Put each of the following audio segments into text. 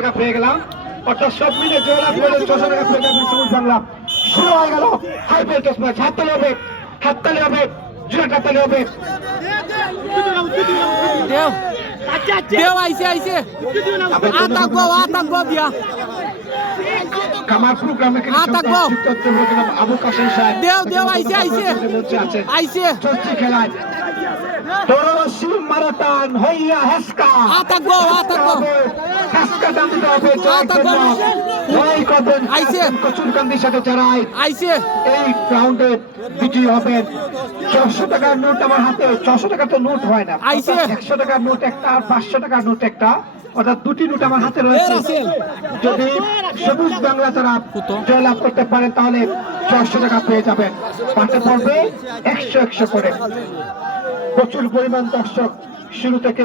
টাকা পেয়ে গেলাম, অর্থাৎ সব মিলে জয়লাভ করে 600 টাকা পেয়ে যাবেন সবুজ বাংলা। শুরু হয়ে গেল হাই ভোল্টেজ ম্যাচ। হাততালি হবে, হাততালি হবে, জোরে হাততালি হবে। দেও আইছে আতাক গো দিয়া কামারপুর গ্রামে আবু কাসেম সাহেব দেও আইছে চলছে খেলায় তরুণী মারাতান হইয়া হেসকা আতাক গো হেসকা দাম দিতে হবে জয় করবেন আইছে কচুরকান্দির সাথে যারাই আইছে এই রাউন্ডে বিজয়ী হবেন। 600 টাকার নোট আমার হাতে, 600 টাকা তো নোট হয় না, আইছে 100 টাকার নোট একটা আর 500 টাকার নোট একটা, অর্থাৎ দুটি নোট আমার হাতে রয়েছে। যদি সবুজ বাংলা তারা জয়লাভ করতে পারেন তাহলে 600 টাকা পেয়ে যাবেন। পাঠে পড়বে 100 করে। প্রচুর পরিমাণ দর্শক শুরু থেকে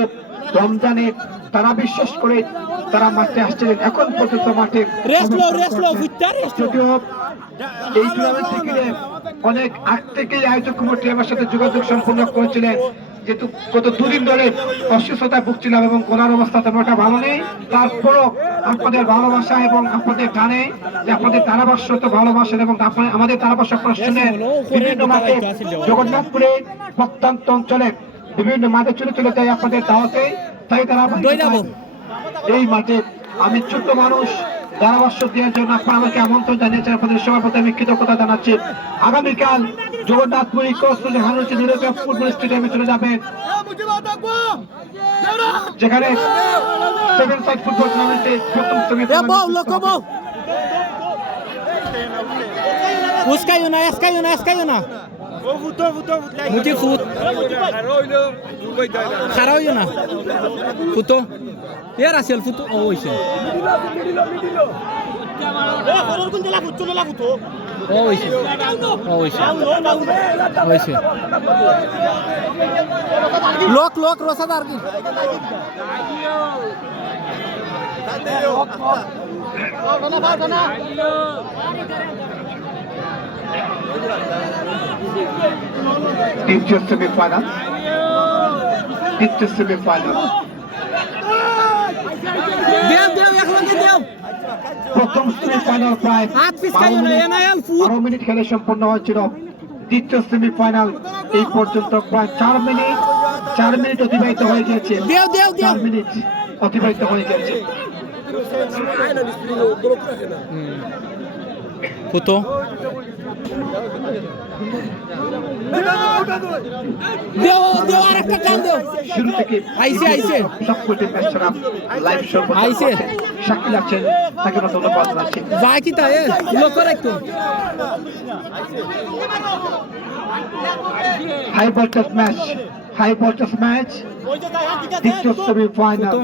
রমজানে তারা বিশ্বাস করে তারা মাঠে আসছিলেন, এখন পর্যন্ত মাঠে যদিও এই টুর্নামেন্ট থেকে অনেক আগ থেকেই আয়োজক কমিটি আমার সাথে যোগাযোগ সম্পন্ন করেছিলেন, যেহেতু গত দুদিন ধরে অসুস্থতায় ভুগছিলাম এবং গলার অবস্থা তেমন একটা ভালো নেই, তারপরও আপনাদের ভালোবাসা এবং আপনাদের জানে যে আপনাদের ধারাভাষ্য তো ভালোবাসেন এবং আমাদের ধারাভাষ্য প্রশ্নের বিভিন্ন মাঠে জগন্নাথপুরে প্রত্যন্ত অঞ্চলে বিভিন্ন মাঠে চলে যায় আপনাদের দাওয়াতে, তাই তারা এই মাঠে আমি ছোট্ট মানুষ ধারাভাষ্য দেওয়ার জন্য আপনারা আমাকে আমন্ত্রণ জানিয়েছেন। আপনাদের সবার প্রতি আমি কৃতজ্ঞতা জানাচ্ছি। আগামীকাল জগন্নাথপুর ফুটবল স্টেডিয়ামে চলে যাবেন, যেখানে 7 সাইড ফুটবল টুর্নামেন্টে প্রথম মুটি ফুট খারাও না ফুটো ইয়ার আছিল ফুটো ও হইছে লোক রসাদার কি দ্বিতীয় সেমিফাইনাল প্রথম সেমিফাইনাল প্রায় 12 মিনিট খেলে সম্পন্ন হয়েছিল। দ্বিতীয় সেমিফাইনাল এই পর্যন্ত প্রায় 4 মিনিট অতিবাহিত হয়ে গেছে। 4 মিনিট অতিবাহিত হয়ে গেছে। ফুটো দেও আরেকটা টান দেও শুরু থেকে আইছে সবকটি ম্যাচরা লাইভ শো আইছে শাকিল আছেন, তাকে ধন্যবাদ জানাচ্ছি। বাকি তা লোক রাখতো হাই ভোল্টেজ ম্যাচ দ্বিতীয় সেমিফাইনাল।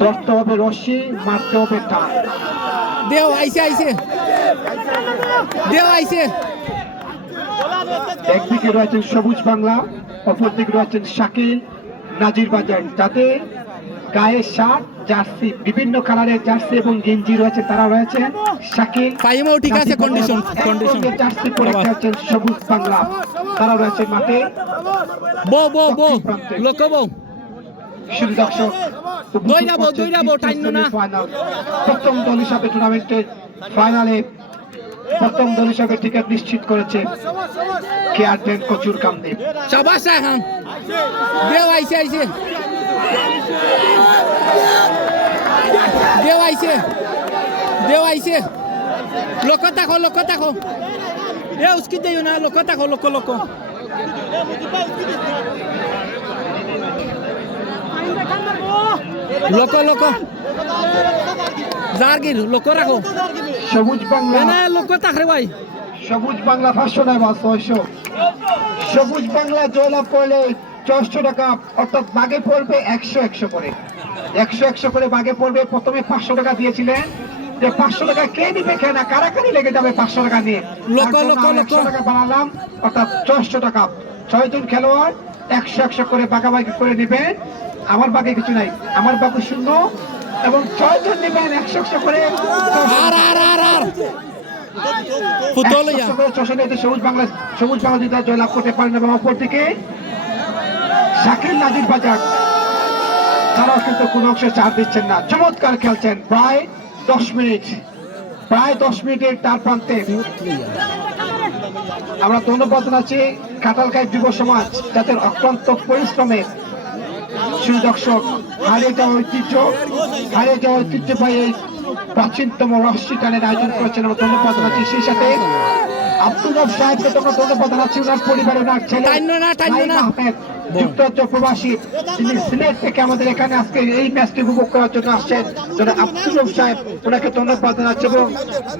ধরতে হবে রশি, মারতে হবে টান। দেও আইছে একদিকে রয়েছেন সবুজ বাংলা, অপরদিকে রয়েছেন শাকিল নাজির বাজার, যাদের গায়ে শার্ট জার্সি বিভিন্ন কালারের জার্সি এবং গেঞ্জি রয়েছে, তারা রয়েছেন শাকিল। পাইমাও ঠিক আছে, কন্ডিশন জার্সি পরে রয়েছেন সবুজ বাংলা, তারা রয়েছে মাঠে। বো লোক শুধু দর্শক প্রথম দল হিসাবে টুর্নামেন্টের ফাইনালে প্রথম দল হিসাবে টিকিট নিশ্চিত করেছে কেয়ারটেক কচুরকান্দি। দেও আইছে লোক দেখো এ উসকি দেও না, লোক দেখো লোক জার্গির লোক রাখো। সবুজ বাংলা লোক তাকরে ভাই, সবুজ বাংলা 500 নেয় বা 600। সবুজ বাংলা জয়লাভ করলে 600 টাকা, অর্থাৎ বাগে পড়বে 100 করে, 100 করে বাগে পড়বে। প্রথমে 500 টাকা দিয়েছিলেন, যে 500 টাকা কে নিবে না, কারাকারি লেগে যাবে 500 টাকা নিয়ে। 100 টাকা বানালাম, অর্থাৎ 600 টাকা। 6 জন খেলোয়াড় 100 করে বাগাবাগি করে নেবেন। আমার বাগে কিছু নাই, আমার বাগে শূন্য, এবং 6 জন নেবেন 100 করে। সবুজ বাংলা যদি জয়লাভ করতে পারেন। এবং অপরদিকে শাকিল নাজির বাজার তারাও কিন্তু কোনো অংশে ছাড় দিচ্ছেন না, চমৎকার খেলছেন। প্রায় 10 মিনিটের তার প্রান্তে আমরা ধন্যবাদ জানাচ্ছি কাঁঠালখাই যুব সমাজ, যাদের অক্লান্ত পরিশ্রমে সেই দর্শক হারিয়ে যাওয়া ঐতিহ্যবাহী এই প্রাচীনতম রশ্মি টানের আয়োজন করেছেন, আমরা ধন্যবাদ জানাচ্ছি। সেই সাথে আব্দুল রব সাহেবকে তোমরা ধন্যবাদ জানাচ্ছি, ওনার পরিবারের ওনার ছেলে আহমেদ যুক্তরাজ্য প্রবাসী, তিনি সিলেট থেকে আমাদের এখানে আজকে এই ম্যাচটি উপভোগ করার জন্য আসছেন। জনাব আব্দুল রব সাহেব, ওনাকে ধন্যবাদ জানাচ্ছি, এবং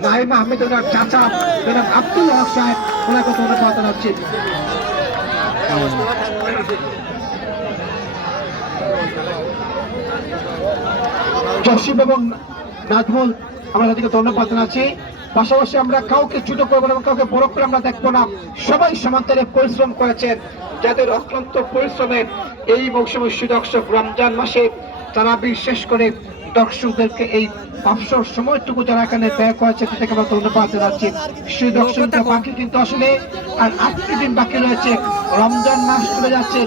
নাইম আহমেদ ওনার চাচা জনাব আব্দুল হক সাহেব, ওনাকে ধন্যবাদ জানাচ্ছি। জসিম এবং নাজমুল, আমরা তাদেরকে ধন্যবাদ জানাচ্ছি। পাশাপাশি আমরা কাউকে ছোট করবো না এবং কাউকে বড় করে আমরা দেখবো না, সবাই সমান্তরে পরিশ্রম করেছেন, যাদের অক্লান্ত পরিশ্রমে এই মৌসুমের সুদর্শক রমজান মাসে তারা বিশেষ করে দর্শকদেরকে এই অবসর সময়টুকু যারা এখানে ব্যয় করেছে তাদেরকে আমরা ধন্যবাদ জানাচ্ছি। সেই দর্শকদের বাকি কিন্তু আসলে আর 8টি দিন বাকি রয়েছে, রমজান মাস চলে যাচ্ছে,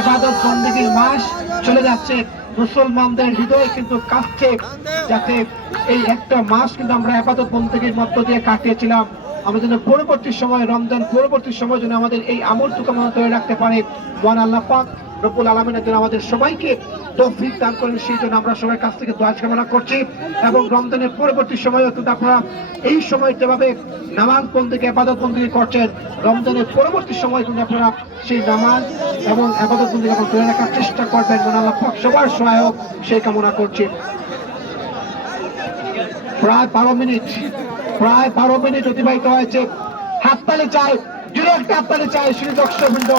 ইবাদত বন্দেগীর মাস চলে যাচ্ছে, মুসলমানদের হৃদয় কিন্তু কাঁপছে, যাতে এই একটা মাস কিন্তু আমরা ইবাদত বন্দেগীর মধ্য দিয়ে কাটিয়েছিলাম, আমাদের জন্য পরবর্তী সময় রমজান পরবর্তী সময় যেন আমাদের এই আমলটুকু আমরা ধরে রাখতে পারে। মহান আল্লাহ পাক রব্বুল আলামিনের জন্য আমাদের সবাইকে তৌফিক দান করেন, সেই জন্য আমরা সবার কাছ থেকে দোয়া কামনা করছি। এবং রমজানের পরবর্তী সময়ও কিন্তু আপনারা এই সময় যেভাবে নামাজ বন্দেগী ইবাদত বন্দেগী করছেন, রমজানের পরবর্তী সময় কিন্তু আপনারা সেই নামাজ এবং ইবাদত বন্দেগী ধরে রাখার চেষ্টা করবেন। মহান আল্লাহ পাক সবার সহায়ক সেই কামনা করছি। প্রায় 12 মিনিট অতিবাহিত হয়েছে। হাততালি চাই, জুড়ে একটা হাততালি চাই শ্রী দর্শকবৃন্দ।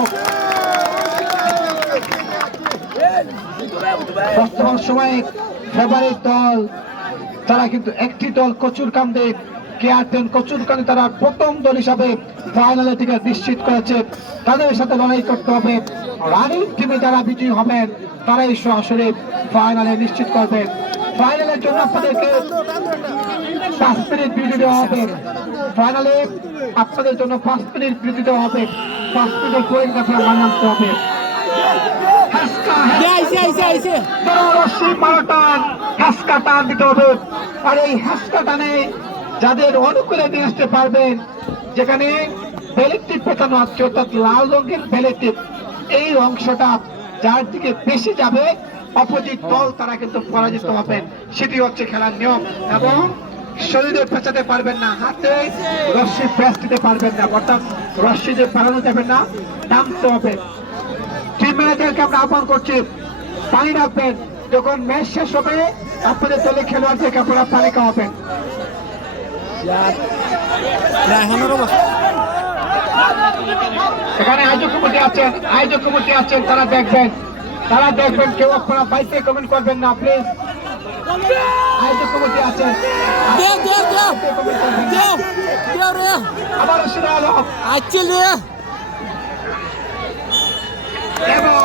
বর্তমান সময়ে ফেভারিট দল তারা কিন্তু একটি দল কচুরকান্দে কেয়ারটেন কচুরকান্দে তারা প্রথম দল হিসাবে ফাইনালে টিকে নিশ্চিত করেছে, তাদের সাথে লড়াই করতে হবে। রানিং টিমে যারা বিজয়ী হবেন তারাই আসলে ফাইনালে নিশ্চিত করবেন। ফাইনালের জন্য আপনাদেরকে 5 মিনিট বিরতি দেওয়া হবে, ফাইনালে আপনাদের জন্য 5 মিনিট বিরতি দেওয়া হবে, 5 মিনিট পরে আপনারা মানাতে হবে। টান দিতে হবে, আর এই হ্যাসকা টানে যাদের অনুকূলে নিয়ে আসতে পারবেন, যেখানে বেলেটিভ পেছানো আছে অর্থাৎ লাল রঙের বেলেটিভ, এই অংশটা যার দিকে বেশি যাবে অপোজিট দল তারা কিন্তু পরাজিত হবেন, সেটি হচ্ছে খেলার নিয়ম। এবং শরীরে পেঁচাতে পারবেন না, হাতে রশ্মি প্রেস দিতে পারবেন না, অর্থাৎ রশ্মি যে পালানো যাবে না, নামতে হবে। টিম ম্যানেজারকে আমরা আহ্বান করছি, পানি রাখবেন, যখন ম্যাচ শেষ হবে আপনাদের দলে খেলোয়াড়দেরকে আপনারা পানি খাওয়াবেন। এখানে আয়োজক কমিটি আছেন, তারা দেখবেন কেউ আপনারা বাইরে কমেন্ট করবেন না প্লিজ। আয়োজক কমিটি আছেন, আবারও সেরা আলম এবং